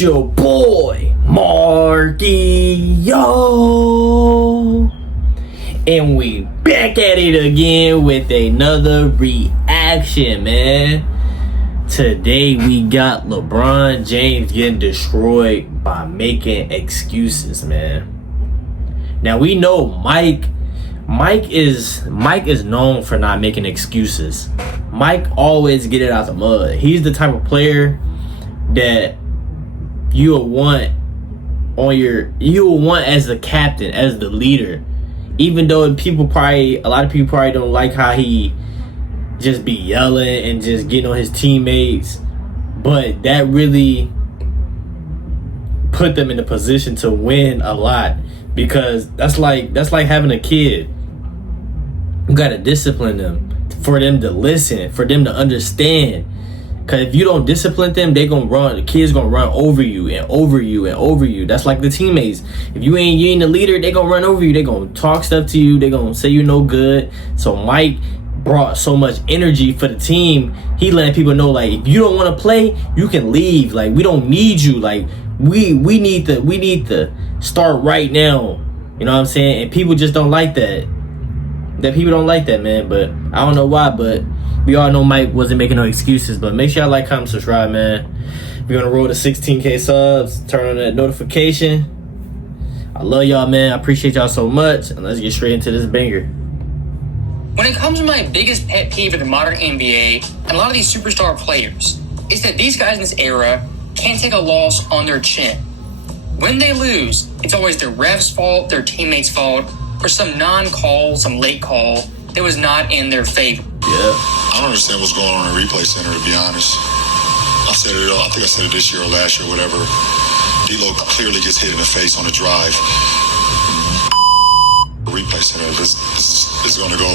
It's your boy, Marquio. And we back at it again with another reaction, man. Today we got LeBron James getting destroyed by making excuses, man. Now we know Mike is known for not making excuses. Mike always get it out the mud. He's the type of player that you will want as the captain, as the leader. Even though a lot of people probably don't like how he just be yelling and just getting on his teammates, but that really put them in a position to win a lot, because that's like having a kid. You gotta discipline them for them to listen, for them to understand. Because if you don't discipline them, the kids gonna run over you and over you and over you. That's like the teammates. If you ain't the leader, they gonna run over you. They gonna talk stuff to you. They gonna say you no good. So Mike brought so much energy for the team. He letting people know, like, if you don't want to play, you can leave. Like, we don't need you. Like, we need to start right now. You know what I'm saying? And people just don't like that. People don't like that, man. But I don't know why, but we all know Mike wasn't making no excuses. But make sure y'all like, comment, subscribe, man. We're gonna roll to 16K subs. Turn on that notification. I love y'all, man. I appreciate y'all so much. And let's get straight into this banger. When it comes to my biggest pet peeve of the modern NBA and a lot of these superstar players, is that these guys in this era can't take a loss on their chin. When they lose, it's always their ref's fault, their teammates' fault, or some non-call, some late call that was not in their favor. Yeah. I don't understand what's going on in the replay center, to be honest. I think I said it this year or last year, whatever. D-Lo clearly gets hit in the face on a drive. The replay center, this is going to go.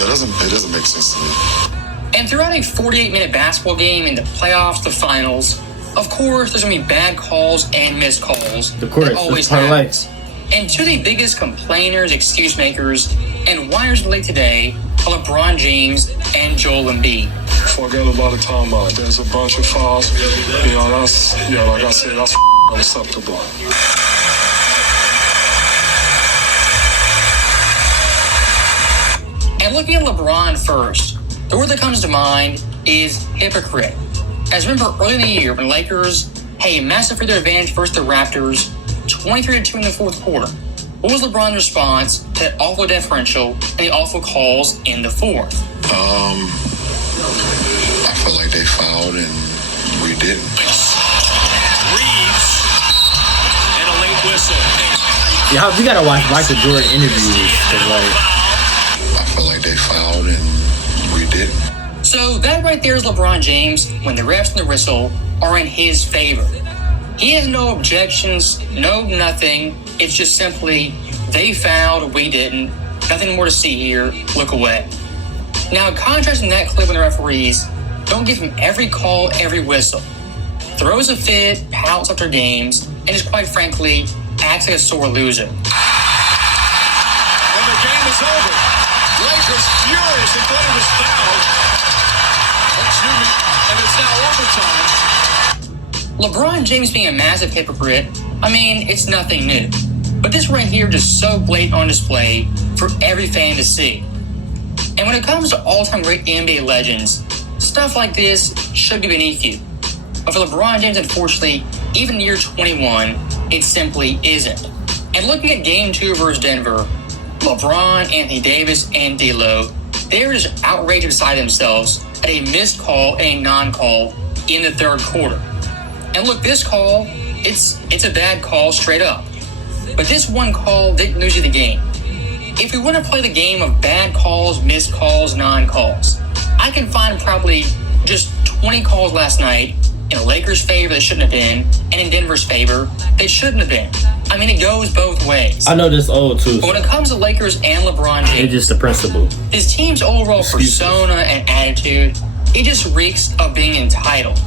It doesn't make sense to me. And throughout a 48-minute basketball game in the playoffs, the finals, of course, there's going to be bad calls and missed calls. Of course, that always happens. And two of the biggest complainers, excuse makers, and whiners of the league today are LeBron James and Joel Embiid. Forget about the timeout. There's a bunch of fouls. Like I said, that's unacceptable. And looking at LeBron first, the word that comes to mind is hypocrite. As remember early in the year when Lakers had a massive free throw advantage versus the Raptors, 23-2 in the fourth quarter. What was LeBron's response to that awful differential and the awful calls in the fourth? I felt like they fouled and we didn't. Reeves and a late whistle. Yeah, you gotta watch Michael Jordan interviews. I felt like they fouled and we didn't. So that right there is LeBron James when the refs and the whistle are in his favor. He has no objections, no nothing. It's just simply, they fouled, we didn't. Nothing more to see here, look away. Now, contrasting that clip when the referees don't give him every call, every whistle, throws a fit, pouts after games, and just quite frankly, acts like a sore loser. When the game is over, Lakers furious and thought it was fouled. Excuse me, and it's now overtime. LeBron James being a massive hypocrite, I mean, it's nothing new. But this right here just so blatant on display for every fan to see. And when it comes to all-time great NBA legends, stuff like this should be beneath you. But for LeBron James, unfortunately, even in the year 21, it simply isn't. And looking at Game 2 versus Denver, LeBron, Anthony Davis, and D-Lo, they were just outraged beside themselves at a missed call and a non-call in the third quarter. And look, this call, it's a bad call straight up. But this one call didn't lose you the game. If we want to play the game of bad calls, missed calls, non-calls, I can find probably just 20 calls last night in the Lakers' favor that shouldn't have been, and in Denver's favor they shouldn't have been. I mean, it goes both ways. I know this old too. But when it comes to Lakers and LeBron James, it's just the principle. His team's overall persona and attitude, it just reeks of being entitled.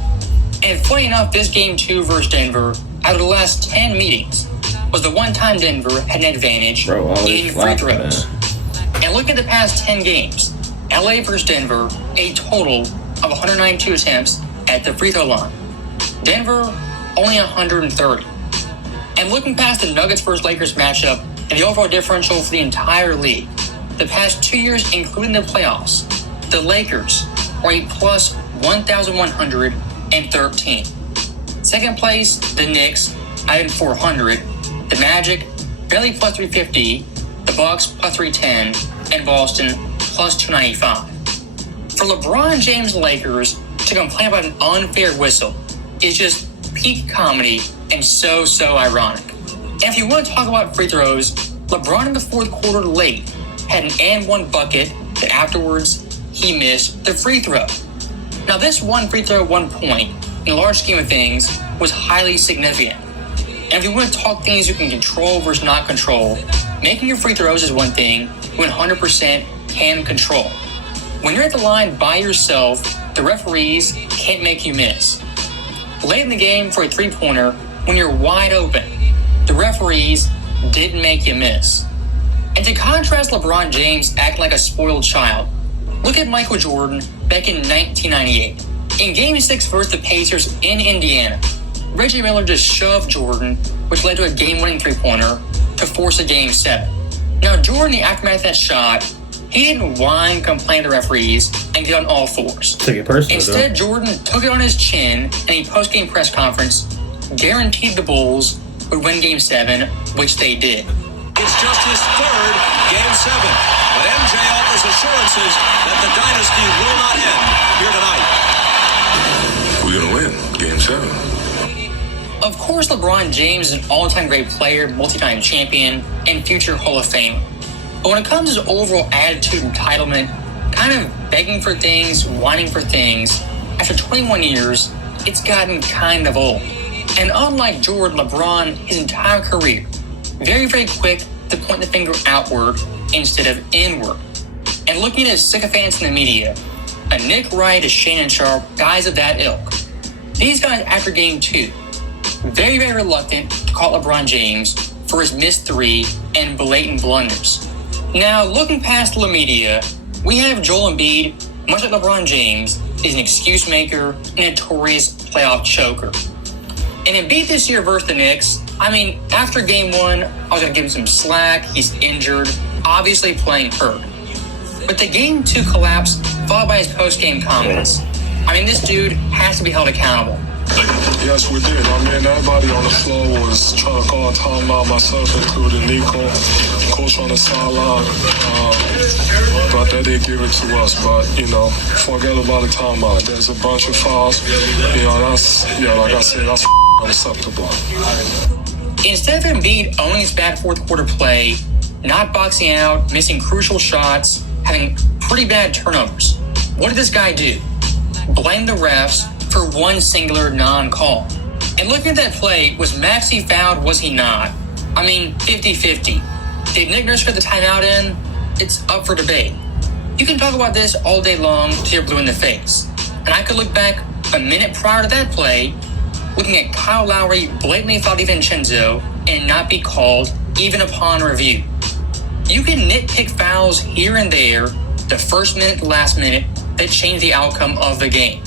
And funny enough, this Game 2 versus Denver, out of the last 10 meetings, was the one time Denver had an advantage in free throws. And look at the past 10 games. LA versus Denver, a total of 192 attempts at the free throw line. Denver, only 130. And looking past the Nuggets vs. Lakers matchup and the overall differential for the entire league, the past 2 years, including the playoffs, the Lakers are a plus 1,113. Second place, the Knicks, added 400. The Magic, barely plus 350. The Bucks, plus 310. And Boston, plus 295. For LeBron James' Lakers to complain about an unfair whistle is just peak comedy and so ironic. And if you want to talk about free throws, LeBron in the fourth quarter late had an and one bucket that afterwards he missed the free throw. Now this one free throw, 1 point, in a large scheme of things, was highly significant. And if you want to talk things you can control versus not control, making your free throws is one thing you 100% can control. When you're at the line by yourself, the referees can't make you miss. Late in the game for a three-pointer, when you're wide open, the referees didn't make you miss. And to contrast LeBron James acting like a spoiled child, look at Michael Jordan back in 1998. In Game 6 versus the Pacers in Indiana, Reggie Miller just shoved Jordan, which led to a game-winning three-pointer to force a Game 7. Now, Jordan, the aftermath of that shot, he didn't whine, complain to the referees, and get on all fours. Take it personal, Instead, though. Jordan took it on his chin in a post-game press conference, guaranteed the Bulls would win Game 7, which they did. It's just his third Game 7. But MJ offers assurances that the dynasty will not end here tonight. We're going to win Game 7. Of course, LeBron James is an all-time great player, multi-time champion, and future Hall of Famer. But when it comes to his overall attitude, entitlement, kind of begging for things, whining for things, after 21 years, it's gotten kind of old. And unlike Jordan, LeBron, his entire career, very quick to point the finger outward instead of inward. And looking at his sycophants in the media, a Nick Wright, a Shannon Sharp, guys of that ilk, these guys after Game 2, very reluctant to call LeBron James for his missed three and blatant blunders. Now, looking past the media, we have Joel Embiid, much like LeBron James, is an excuse maker and a notorious playoff choker. And Embiid this year versus the Knicks, after Game 1, I was going to give him some slack. He's injured, obviously playing hurt. But the Game 2 collapse, followed by his post-game comments, this dude has to be held accountable. Yes, we did. Everybody on the floor was trying to call timeout, myself included, Nico, coach on the sideline. But they didn't give it to us. But, forget about the timeout. There's a bunch of fouls. Like I said, that's unacceptable. Instead of Embiid owning his bad fourth quarter play, not boxing out, missing crucial shots, having pretty bad turnovers, what did this guy do? Blame the refs for one singular non-call. And looking at that play, was Maxey fouled, was he not? 50-50. Did Nick Nurse get the timeout in? It's up for debate. You can talk about this all day long till you're blue in the face. And I could look back a minute prior to that play, looking at Kyle Lowry blatantly foul DiVincenzo and not be called even upon review. You can nitpick fouls here and there, the first minute, the last minute, that change the outcome of the game.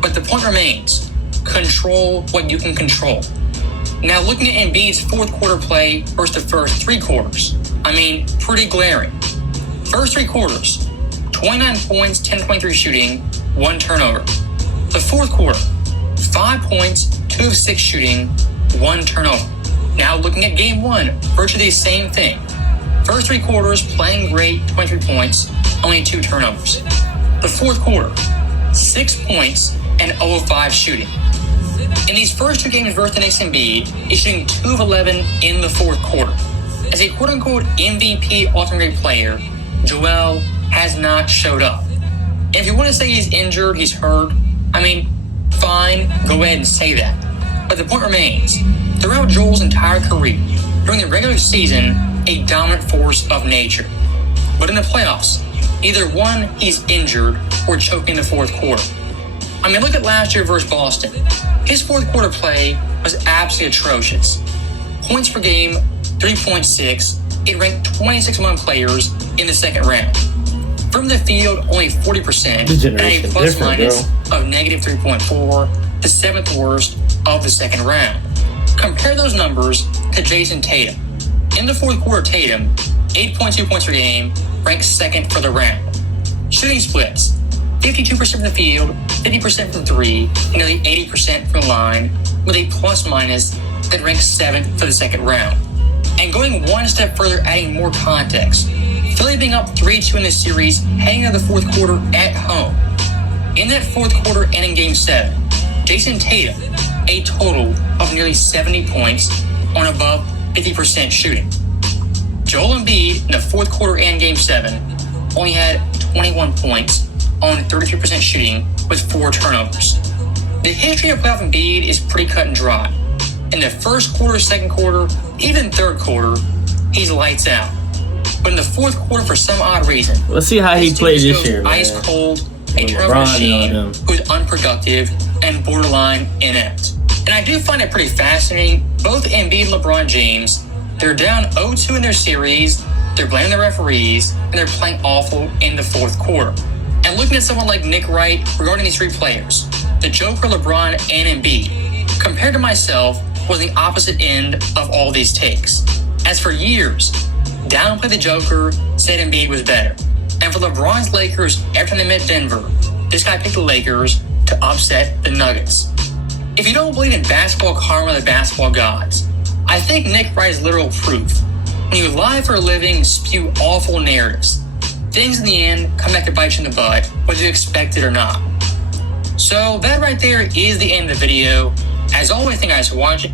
But the point remains, control what you can control. Now looking at Embiid's fourth quarter play versus the first three quarters, pretty glaring. First three quarters, 29 points, 10-23 shooting, 1 turnover. The fourth quarter, 5 points, 2 of 6 shooting, 1 turnover. Now looking at Game 1, virtually the same thing. First three quarters, playing great, 23 points, only 2 turnovers. The fourth quarter, 6 points and 0 of 5 shooting. In these first 2 games versus the Knicks, Embiid is shooting 2 of 11 in the fourth quarter. As a quote-unquote MVP ultimate great player, Joel has not showed up. And if you want to say he's injured, he's hurt, fine, go ahead and say that. But the point remains, throughout Joel's entire career, during the regular season, a dominant force of nature. But in the playoffs, either one, he's injured or choking in the fourth quarter. Look at last year versus Boston. His fourth quarter play was absolutely atrocious. Points per game, 3.6. It ranked 26 among players in the second round. From the field, only 40%, and a plus-minus of negative 3.4, the 7th worst of the second round. Compare those numbers to Jason Tatum. In the fourth quarter, Tatum, 8.2 points per game, ranked second for the round. Shooting splits, 52% from the field, 50% from three, and nearly 80% from the line, with a plus-minus that ranks seventh for the second round. And going one step further, adding more context, Philly being up 3-2 in this series, heading into the fourth quarter at home. In that fourth quarter and in Game 7, Jason Tatum, a total of nearly 70 points on above 50% shooting. Joel Embiid in the fourth quarter and Game 7 only had 21 points on 33% shooting with 4 turnovers. The history of playoff Embiid is pretty cut and dry. In the first quarter, second quarter, even third quarter, he's lights out. But in the fourth quarter, for some odd reason, let's see how he played this year, man. Ice cold, a turnover machine who's unproductive and borderline inept. And I do find it pretty fascinating. Both Embiid and LeBron James, they're down 0-2 in their series, they're blaming the referees, and they're playing awful in the fourth quarter. And looking at someone like Nick Wright regarding these three players, the Joker, LeBron, and Embiid, compared to myself, was the opposite end of all these takes. As for years, downplayed the Joker, said Embiid was better. And for LeBron's Lakers, every time they met Denver, this guy picked the Lakers to upset the Nuggets. If you don't believe in basketball karma or the basketball gods, I think Nick Wright is literal proof. When you lie for a living, spew awful narratives, things in the end come back to bite you in the butt, whether you expect it or not. So that right there is the end of the video. As always, thank you guys for watching.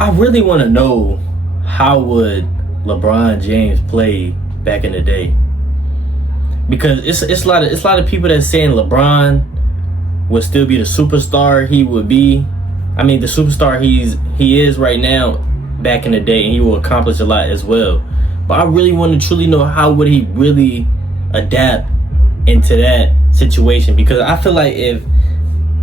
I really want to know, how would LeBron James play back in the day? Because it's a lot of people that saying LeBron would still be the superstar he would be. I mean, the superstar he is right now back in the day, and he will accomplish a lot as well. But I really want to truly know, how would he really adapt into that situation? Because I feel like if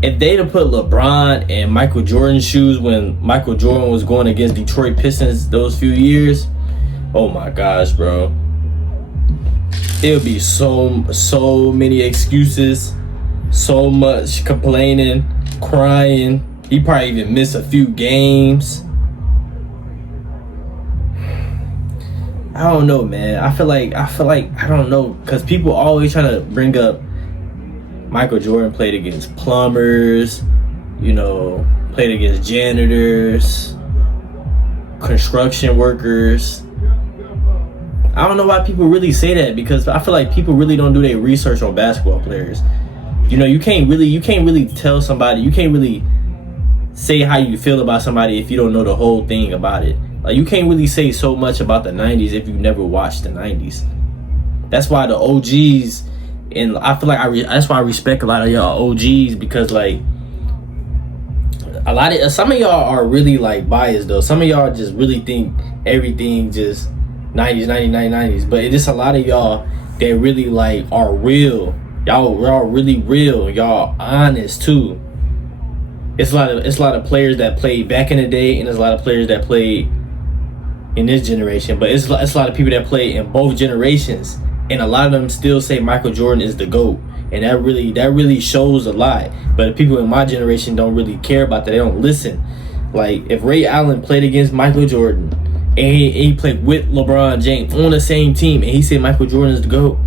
they'd have put LeBron in Michael Jordan's shoes when Michael Jordan was going against Detroit Pistons those few years, oh my gosh, bro. It would be so many excuses, so much complaining, crying. He probably even miss a few games. I don't know, man. I feel like I don't know, because people always trying to bring up Michael Jordan played against plumbers, played against janitors, construction workers. I don't know why people really say that, because I feel like people really don't do their research on basketball players. You can't really tell somebody, you can't really say how you feel about somebody if you don't know the whole thing about it. Like, you can't really say so much about the 90s if you've never watched the 90s. That's why the OGs, and I feel like that's why I respect a lot of y'all OGs, because like some of y'all are really like biased though. Some of y'all just really think everything just 90s, but it's just a lot of y'all that really like are real. Y'all really real. Y'all honest too. It's a lot of players that played back in the day, and there's a lot of players that played in this generation. But it's a lot of people that play in both generations, and a lot of them still say Michael Jordan is the GOAT, and that really shows a lot. But people in my generation don't really care about that. They don't listen. Like, if Ray Allen played against Michael Jordan, and he played with LeBron James on the same team, and he said Michael Jordan is the GOAT,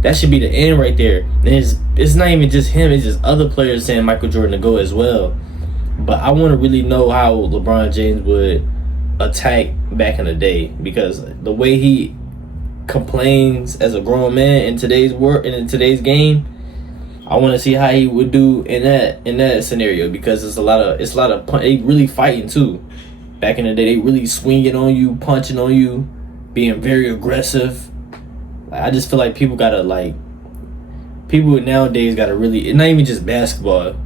that should be the end right there. And it's not even just him, it's just other players saying Michael Jordan the GOAT as well. But I want to really know how LeBron James would attack back in the day, because the way he complains as a grown man in today's world and in today's game, I want to see how he would do in that scenario, because it's a lot of they really fighting too. Back in the day, they really swinging on you, punching on you, being very aggressive. I just feel like people nowadays gotta really, it's not even just basketball.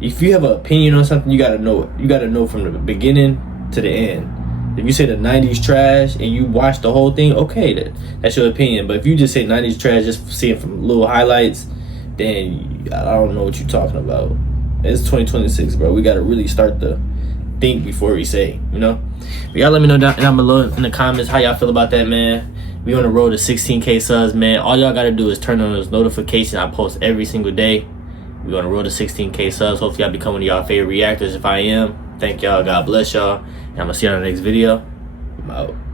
If you have an opinion on something, you gotta know it. You gotta know from the beginning to the end. If you say the 90s trash and you watch the whole thing, okay, that's your opinion. But if you just say 90s trash, just see it from little highlights, then I don't know what you're talking about. It's 2026, bro. We gotta really start to think before we say, But y'all let me know down below in the comments how y'all feel about that, man. We on the road to 16K subs, man. All y'all gotta do is turn on those notifications. I post every single day. We're on the road to 16K subs. Hopefully, I'll become one of y'all favorite reactors. If I am, thank y'all. God bless y'all. And I'm going to see you on the next video. I'm out.